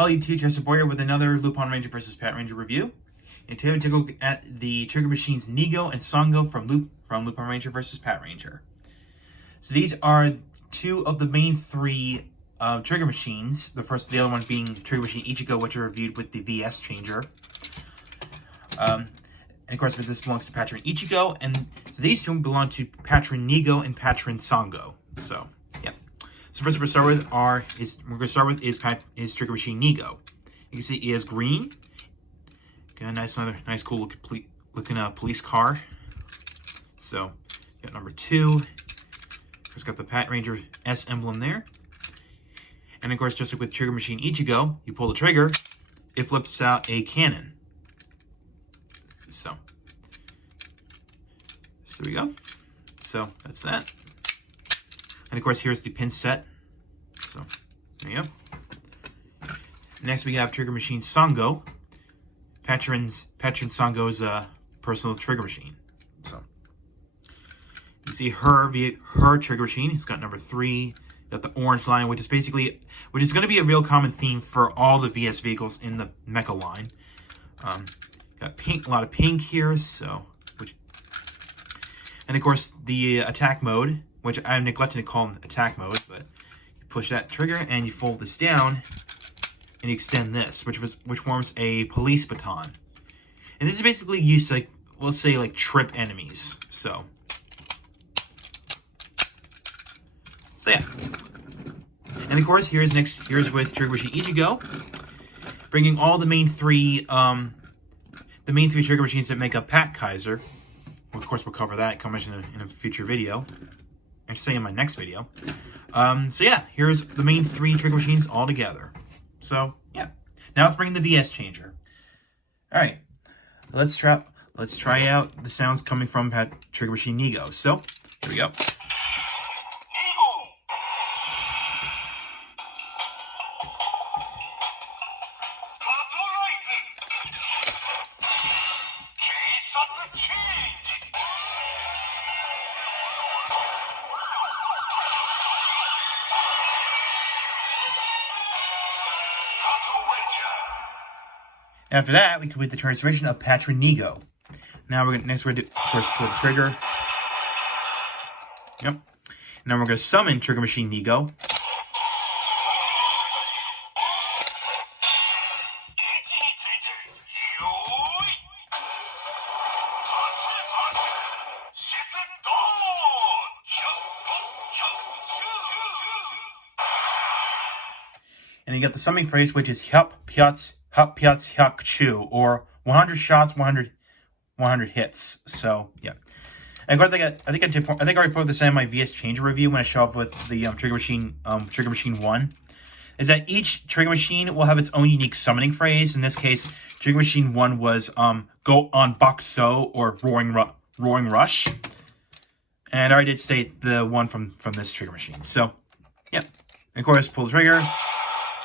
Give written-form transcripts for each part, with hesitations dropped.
Hello YouTube, Chester Boyer with another Lupinranger vs. Patranger review. And today we take a look at the trigger machines 2Gou and 3Gou from Lupinranger vs. Patranger. So these are two of the main three trigger machines. The other one being trigger machine 2Gou, which I reviewed with the VS changer. And of course, this belongs to Patranger 2Gou, and so these two belong to Patranger 2Gou and Patranger 3Gou. So yeah. So first, we're going to start with is trigger machine 2Gou. You can see it is green. Got a nice, cool looking police car. So got number 2. It's got the Patranger S emblem there. And of course, just like with trigger machine 2Gou, you pull the trigger, it flips out a cannon. So there we go. So that's that. And of course, here's the pin set. So there you go. Next, we have trigger machine 3Gou. Patranger 3Gou's personal trigger machine. So you see her trigger machine. It's got number 3. Got the orange line, which is going to be a real common theme for all the VS vehicles in the mecha line. Got pink, a lot of pink here. And of course, the attack mode, which I'm neglecting to call attack mode, but you push that trigger and you fold this down and you extend this, which forms a police baton. And this is basically used to, let's say, trip enemies. So yeah. And of course, here's with trigger machine 2Gou, bringing all the main three trigger machines that make up Patranger. Well, of course, we'll cover that in a future video. I should say in my next video. So yeah, here's the main 3 trigger machines all together. So yeah, now let's bring in the VS changer. All right, let's try out the sounds coming from trigger machine 2Gou. So here we go. After that, we complete the transformation of Patranger 2Gou. Now we're going to pull the trigger. Yep. Now we're going to summon trigger machine 2Gou. And you got the summoning phrase, which is Hyup Pyats Hyuk Chu, or 100 shots, 100 hits. So yeah. And of course, I think I already put this in my VS changer review when I show off with the trigger machine 1. Is that each trigger machine will have its own unique summoning phrase. In this case, trigger machine 1 was Go on Bakso, or Roaring Rush. And I already did state the one from this trigger machine. So yeah. And of course, pull the trigger,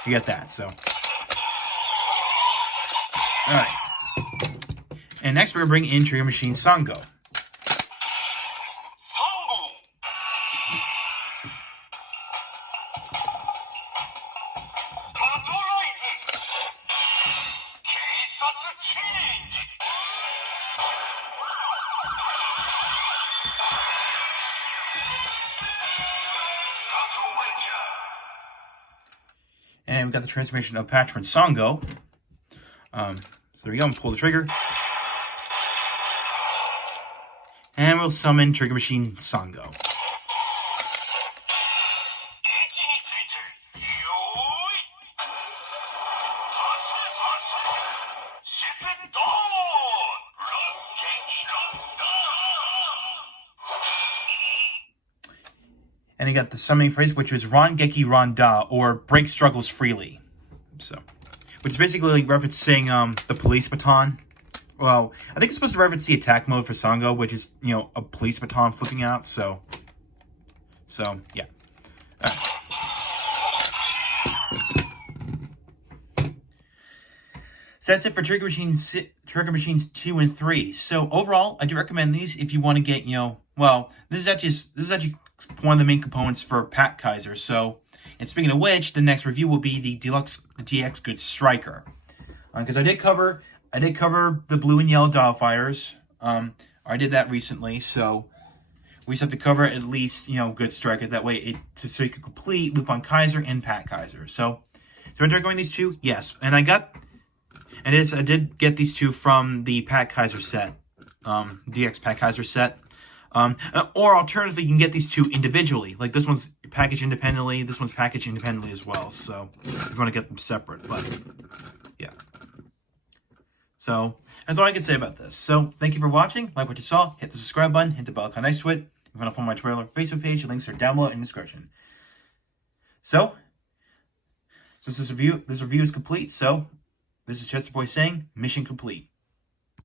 you get that. So alright. And next we're going to bring in trigger machine 3Gou. And we've got the transformation of Patranger 3Gou. So there we go, and pull the trigger. And we'll summon trigger machine 3Gou. And you got the summoning phrase, which was Rangeki Randa, or break struggles freely. So, which is basically referencing the police baton. Well, I think it's supposed to reference the attack mode for 3Gou, which is, a police baton flipping out. So yeah. So that's it for trigger machines 2 and 3. So overall, I do recommend these if you want to get, this is actually one of the main components for Patranger. So And speaking of which, the next review will be the DX Good Striker. Because I did cover the blue and yellow Dialfires. I did that recently, so we just have to cover at least, Good Striker. That way, so you can complete Lupin Kaiser and Pat Kaiser. So are there going these two? Yes, and I did get these two from the Pat Kaiser set, DX Pat Kaiser set. Or alternatively, you can get these two individually. Like this one's packaged independently, this one's packaged independently as well. So if you want to get them separate, but yeah. So that's all I can say about this. So thank you for watching. Like what you saw, hit the subscribe button, hit the bell icon next to it. If you want to follow my Twitter or Facebook page, the links are down below in the description. So since this review is complete, so this is Chester Boy saying, mission complete.